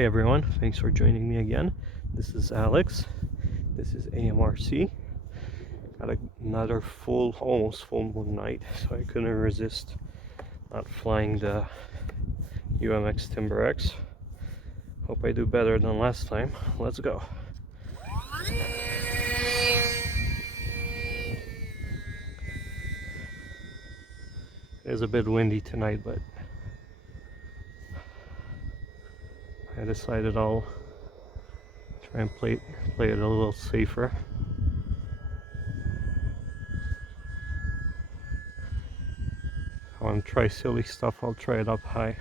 Hey everyone, thanks for joining me again. This is Alex. This is AMRC. Got another almost full moon night, so I couldn't resist not flying the UMX Timber X. Hope I do better than last time. Let's go. It is a bit windy tonight, but I decided I'll try and play it a little safer. If I want to try silly stuff, I'll try it up high.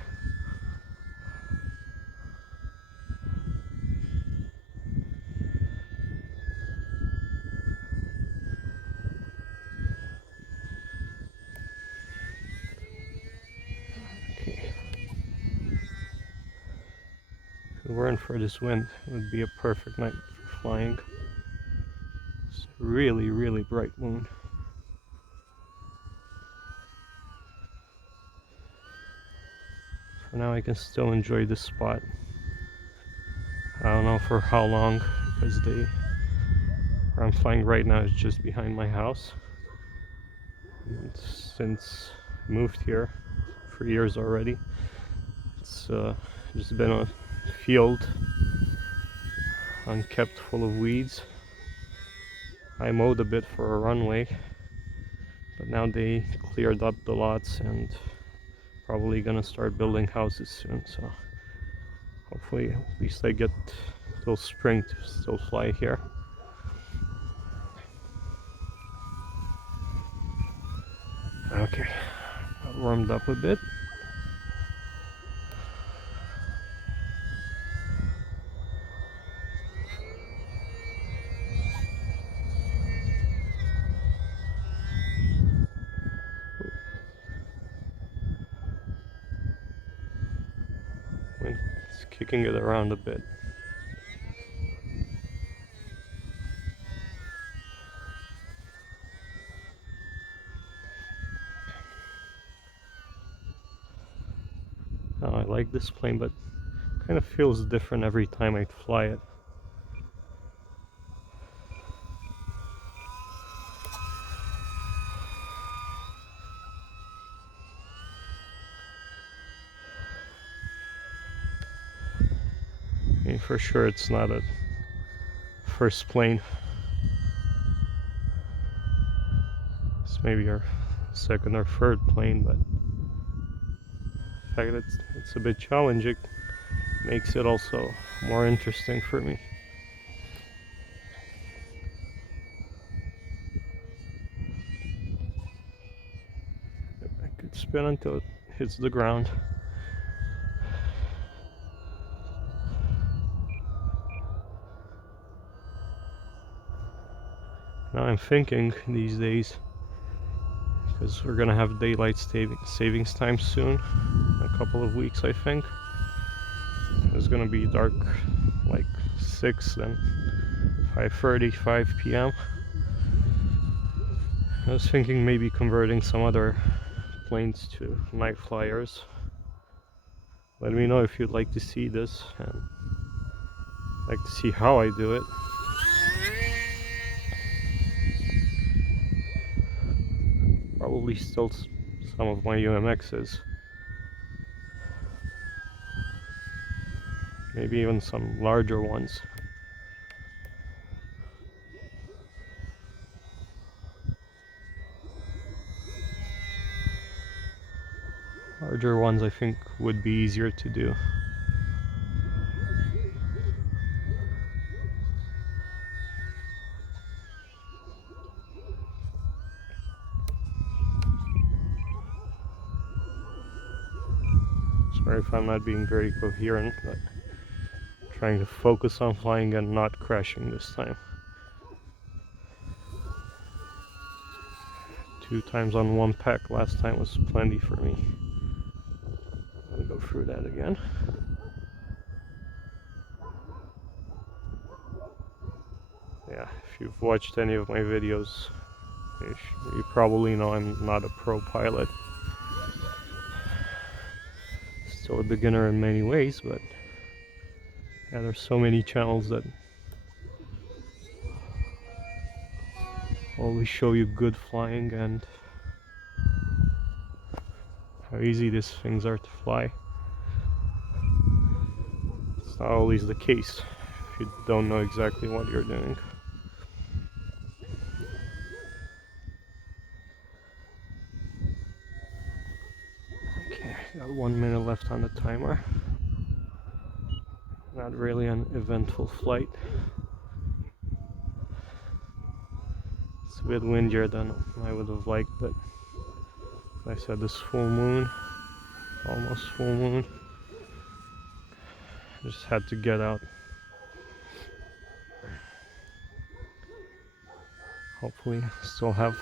Okay. If it weren't for this wind, it would be a perfect night for flying. It's a really, really bright moon. For now I can still enjoy this spot. I don't know for how long, because where I'm flying right now is just behind my house. And since I moved here 3 years already, it's just been a field, unkept, full of weeds. I mowed a bit for a runway, but now they cleared up the lots and probably gonna start building houses soon, so hopefully at least I get till spring to still fly here. Okay, got warmed up a bit. It's kicking it around a bit. I like this plane, but it kind of feels different every time I fly it. I mean, for sure it's not a first plane. It's maybe our second or third plane, but the fact that it's a bit challenging makes it also more interesting for me. I could spin until it hits the ground. Now I'm thinking these days, because we're gonna have daylight savings time soon, a couple of weeks I think. It's gonna be dark like 6, then 5:30, 5 p.m. I was thinking maybe converting some other planes to night flyers. Let me know if you'd like to see this and like to see how I do it. Probably still some of my UMXs. Maybe even some larger ones. Larger ones I think would be easier to do. Sorry if I'm not being very coherent, but trying to focus on flying and not crashing this time. 2 times on one pack last time was plenty for me. Let me go through that again. Yeah, if you've watched any of my videos, you probably know I'm not a pro pilot. Still a beginner in many ways, but Yeah, there's so many channels that always show you good flying and how easy these things are to fly. It's not always the case if you don't know exactly what you're doing. Okay, got 1 minute left on the timer. Not really an eventful flight. It's a bit windier than I would have liked, but like I said, this full moon, almost full moon, just had to get out. Hopefully still have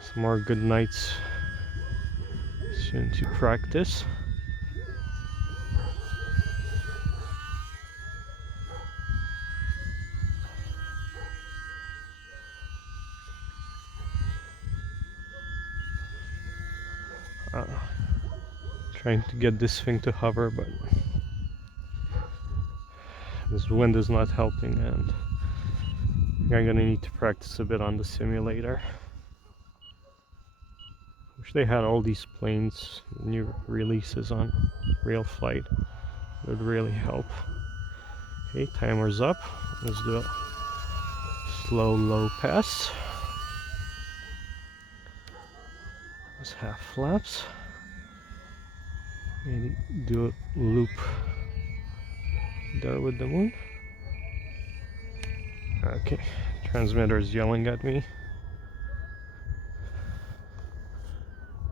some more good nights soon to practice. Trying to get this thing to hover, but this wind is not helping, and I'm gonna need to practice a bit on the simulator. Wish they had all these planes, new releases on real flight. It would really help. Okay, timer's up. Let's do a slow low pass. Let's half flaps. Maybe do a loop there with the moon. Okay, transmitter is yelling at me.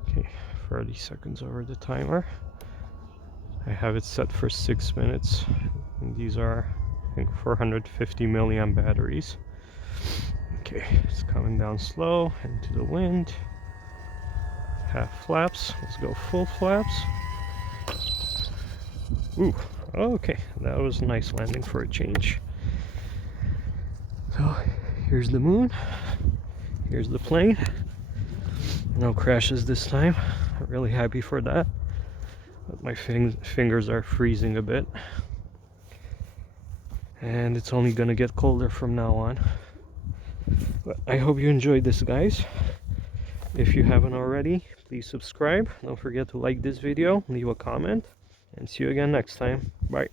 Okay, 30 seconds over the timer. I have it set for 6 minutes. And these are, I think, 450 milliamp batteries. Okay, it's coming down slow into the wind. Half flaps. Let's go full flaps. Ooh, okay, that was a nice landing for a change. So here's the moon. Here's the plane. No crashes this time. I'm really happy for that. But my fingers are freezing a bit. And it's only gonna get colder from now on. But I hope you enjoyed this, guys. If you haven't already, please subscribe. Don't forget to like this video, leave a comment, and see you again next time. Bye.